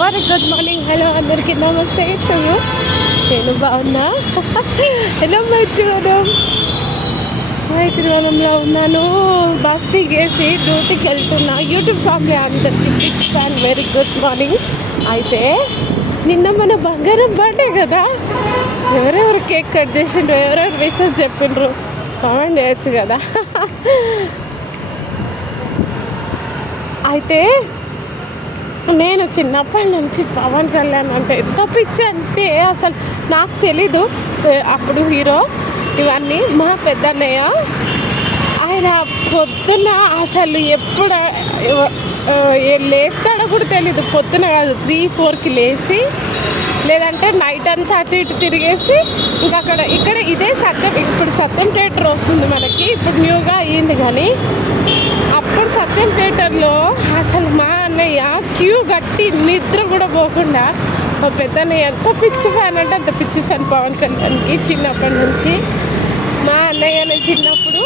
Very good morning. Hello అందరికీ నమస్తే. నేను బాగున్నా. హలో మైత్రివనంలో ఉన్నాను. బస్ దిగేసి డ్యూటీకి వెళ్తున్నా. యూట్యూబ్ ఫ్యామిలీ అందరికీ big fan. Very good morning. అయితే నిన్న మన బంగారం బర్త్డే కదా, ఎవరెవరు కేక్ కట్ చేసిండ్రు, ఎవరెవరు విషెస్ చెప్పిండ్రు కామెంట్ చేయొచ్చు కదా. అయితే నేను చిన్నప్పటి నుంచి పవన్ కళ్యాణ్ అంటే ఎంత పిచ్చి అంటే అసలు నాకు తెలీదు. అప్పుడు హీరో ఇవన్నీ మా పెద్దన్నయ్య ఆయన పొద్దున అసలు ఎప్పుడు లేస్తాడో కూడా తెలీదు. పొద్దున కాదు 3-4కి లేచి, లేదంటే నైట్ అంతా అటు ఇటు తిరిగేసి ఇంకా ఇక్కడ ఇదే సత్యం. ఇప్పుడు సత్యం థియేటర్ వస్తుంది మనకి, ఇప్పుడు న్యూగా అయ్యింది. కానీ అప్పుడు సత్యం థియేటర్లో అసలు మా అన్నయ్య క్యూ కట్టి నిద్ర కూడా పోకుండా, మా పెద్దన్నయ్య ఎంత పిచ్చి ఫ్యాన్ అంటే అంత పిచ్చి ఫ్యాన్ పవన్ కళ్యాణ్కి చిన్నప్పటి నుంచి. మా అన్నయ్య నేను చిన్నప్పుడు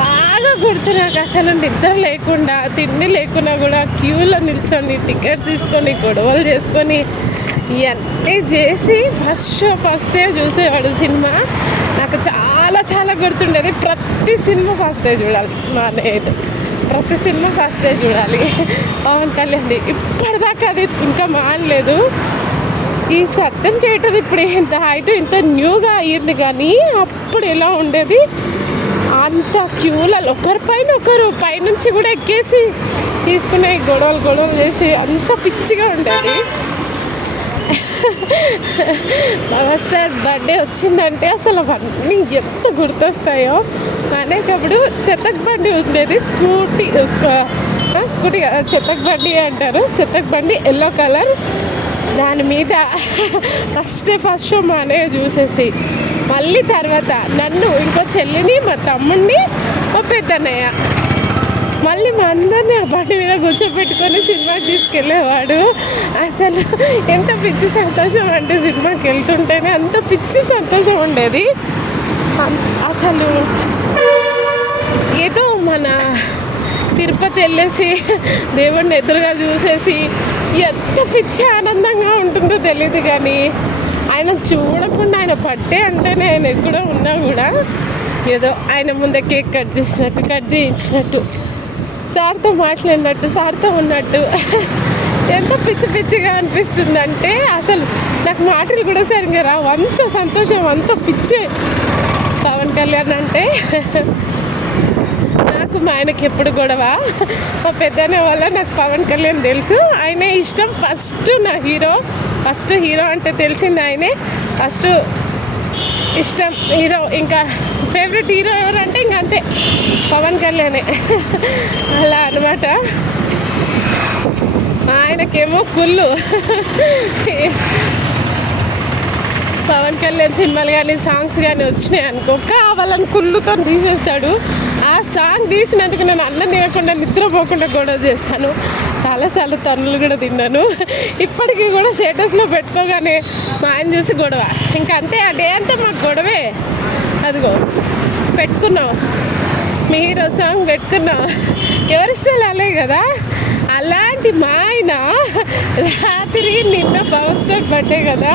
బాగా గుర్తు నాకు. అసలు నిద్ర లేకుండా తిండి లేకున్నా కూడా క్యూలో నిల్చొని టికెట్స్ తీసుకొని గొడవలు చేసుకొని ఇవన్నీ చేసి ఫస్ట్ డే చూసేవాడు సినిమా. నాకు చాలా చాలా గుర్తుండేది. ప్రతి సినిమా ఫస్ట్ డే చూడాలి. మా అన్నయ్య ప్రతి సినిమా ఫస్ట్ డే చూడాలి పవన్ కళ్యాణ్ది. ఇప్పటిదాకా అది ఇంకా మానలేదు. ఈ సత్యం థియేటర్ ఇప్పుడు ఇంత హైట్ ఇంత న్యూగా అయ్యింది. కానీ అప్పుడు ఎలా ఉండేది, అంత క్యూలలో ఒకరిపైన ఒకరు పైనుంచి కూడా ఎక్కేసి తీసుకునే గొడవలు చేసి అంత పిచ్చిగా ఉండేది. పవర్ స్టార్ బర్త్డే వచ్చిందంటే అసలు అవన్నీ ఎంత గుర్తొస్తాయో. అనేటప్పుడు చెత్తకు బండి ఉండేది, స్కూటీ చెత్తకు బండి అంటారు. చెత్తకు బండి ఎల్లో కలర్, దాని మీద ఫస్ట్ షో మా అన్నయ్య చూసేసి, మళ్ళీ తర్వాత నన్ను, ఇంకో చెల్లిని, మా తమ్ముడిని, మా పెద్దన్నయ్య, మళ్ళీ మా అందరినీ ఆ బండి మీద కూర్చోబెట్టుకొని సినిమాకి తీసుకెళ్ళేవాడు. అసలు ఎంత పిచ్చి సంతోషం అంటే సినిమాకి వెళ్తుంటేనే అంత పిచ్చి సంతోషం ఉండేది. అసలు ఏదో మన తిరుపతి వెళ్ళేసి దేవుడిని ఎదురుగా చూసేసి ఎంత పిచ్చి ఆనందంగా ఉంటుందో తెలియదు. కానీ ఆయన చూడకుండా, ఆయన బర్త్డే అంటేనే ఆయన ఎక్కడో ఉన్నా కూడా ఏదో ఆయన ముందే కేక్ కట్ చేయించినట్టు, సార్తో మాట్లాడినట్టు, సార్తో ఉన్నట్టు ఎంత పిచ్చిగా అనిపిస్తుందంటే అసలు నాకు మాటలు కూడా సరిగ్గా రావు. అంత సంతోషం, అంత పిచ్చి పవన్ కళ్యాణ్ అంటే. నాకు మా ఆయనకి ఎప్పుడు గొడవ. మా పెద్దనే వల్ల నాకు పవన్ కళ్యాణ్ తెలుసు. ఆయనే ఇష్టం. ఫస్ట్ హీరో అంటే తెలిసింది ఆయనే. ఫస్ట్ ఇష్టం హీరో. ఇంకా ఫేవరెట్ హీరో ఎవరంటే ఇంక అంతే పవన్ కళ్యాణే. అలా అనమాట. ఆయనకేమో కుళ్ళు. పవన్ కళ్యాణ్ సినిమాలు కానీ సాంగ్స్ కానీ వచ్చినాయి అనుకో, కావాలని కుళ్ళుతో తీసేస్తాడు. ఆ సాంగ్ తీసినందుకు నేను అన్నం తినకుండా నిద్రపోకుండా గొడవ చేస్తాను. చాలాసార్లు తన్నులు కూడా తిన్నాను. ఇప్పటికీ కూడా స్టేటస్లో పెట్టుకోగానే మా ఆయన చూసి గొడవ. ఇంకా అంతే, ఆ డే అంతా మాకు గొడవే. అదిగో పెట్టుకున్నాం, మీ హీరో సాంగ్ పెట్టుకున్నాం, ఎవరిష్టాలు అలే కదా. అలాంటి మా ఆయన రాత్రి నిన్న పవర్ స్టార్ బర్త్డే కదా,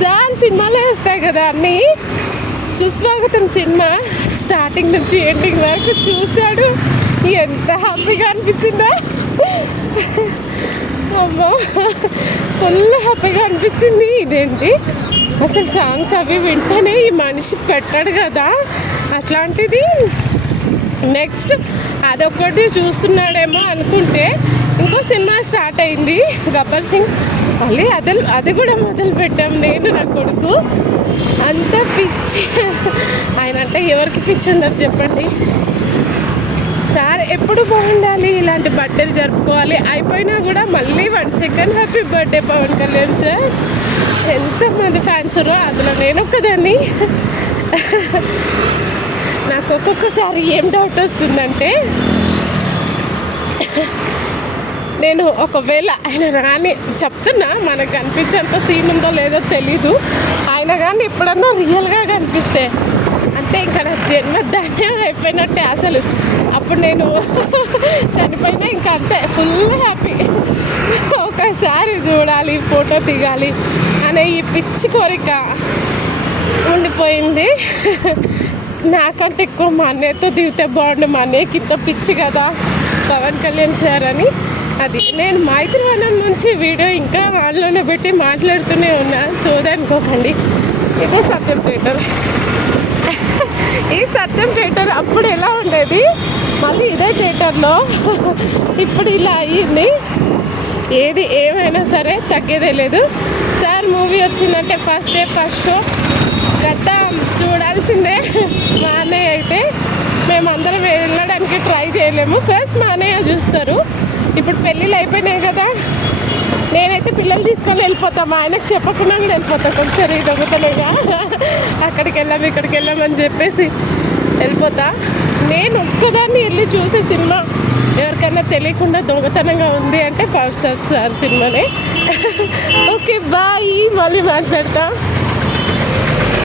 సార్ సినిమాలో వస్తాయి కదా అన్నీ. సుస్వాగతం సినిమా స్టార్టింగ్ నుంచి ఎండింగ్ వరకు చూశాడు. ఎంత హ్యాపీగా అనిపించిందో అమ్మో, ఫుల్ హ్యాపీగా అనిపించింది. ఇదేంటి అసలు సాంగ్స్ అవి వింటేనే ఈ మనిషి పెట్టాడు కదా, అట్లాంటిది నెక్స్ట్ అదొక్కటి చూస్తున్నాడేమో అనుకుంటే ఇంకో సినిమా స్టార్ట్ అయింది, గబ్బర్ సింగ్. మళ్ళీ అది కూడా మొదలు పెట్టాం నేను, నా కొడుకు. అంత పిచ్చి. ఆయన అంటే ఎవరికి పిచ్చి ఉండదు చెప్పండి. సార్ ఎప్పుడు బాగుండాలి, ఇలాంటి బర్త్డేలు జరుపుకోవాలి. అయిపోయినా కూడా మళ్ళీ 1 second happy birthday Pavan Kalyan sir. ఎంతమంది ఫ్యాన్స్ ఉరో అందులో నేను ఒక్కదాన్ని. నాకు ఒక్కొక్కసారి ఏం డౌట్ వస్తుందంటే, నేను ఒకవేళ ఆయన రాని చెప్తున్నా, మనకు కనిపించేంత సీన్ ఉందో లేదో తెలీదు. ఆయన కానీ ఎప్పుడన్నా రియల్గా కనిపిస్తే అంటే ఇంకా నా జన్మధాన్యం అయిపోయినట్టే. అసలు అప్పుడు నేను చనిపోయినా ఇంకా అంతే, ఫుల్ హ్యాపీ. ఒకసారి ఫోటో దిగాలి అనే ఈ పిచ్చి కోరిక ఉండిపోయింది. నాకంటే ఎక్కువ మా అన్నయ్యతో దిగితే బాగుండు, మా అన్నయ్యకి ఇంత పిచ్చి కదా పవన్ కళ్యాణ్ సార్ అని. అది నేను మైత్రివనం నుంచి వీడియో ఇంకా ఆన్లోనే పెట్టి మాట్లాడుతూనే ఉన్నా, సోదనుకోకండి. ఇదే సత్యం థియేటర్. ఈ సత్యం థియేటర్ అప్పుడు ఎలా ఉండేది, మళ్ళీ ఇదే థియేటర్లో ఇప్పుడు ఇలా అయ్యింది. ఏది ఏమైనా సరే తగ్గేదే లేదు. సార్ మూవీ వచ్చిందంటే ఫస్ట్ డే ఫస్ట్ షో గట్టా చూడాల్సిందే. మా అన్నయ్య అయితే మేమందరం వెళ్ళడానికి ట్రై చేయలేము, ఫస్ట్ మా అన్నయ్య చూస్తారు. ఇప్పుడు పెళ్ళిళ్ళు అయిపోయినాయి కదా, నేనైతే పిల్లలు తీసుకొని వెళ్ళిపోతాం, ఆయనకు చెప్పకుండా కూడా వెళ్ళిపోతాం. కొంచెం దొంగతనంగా అక్కడికి వెళ్ళాం ఇక్కడికి వెళ్ళామని చెప్పేసి వెళ్ళిపోతా. నేను ఒక్కదాన్ని వెళ్ళి చూసే సినిమా ఎవరికైనా తెలియకుండా దొంగతనంగా ఉంది అంటే పవర్ స్టార్ సార్ సినిమానే. ఓకే బాయ్, మళ్ళీ మాట్లాడతా.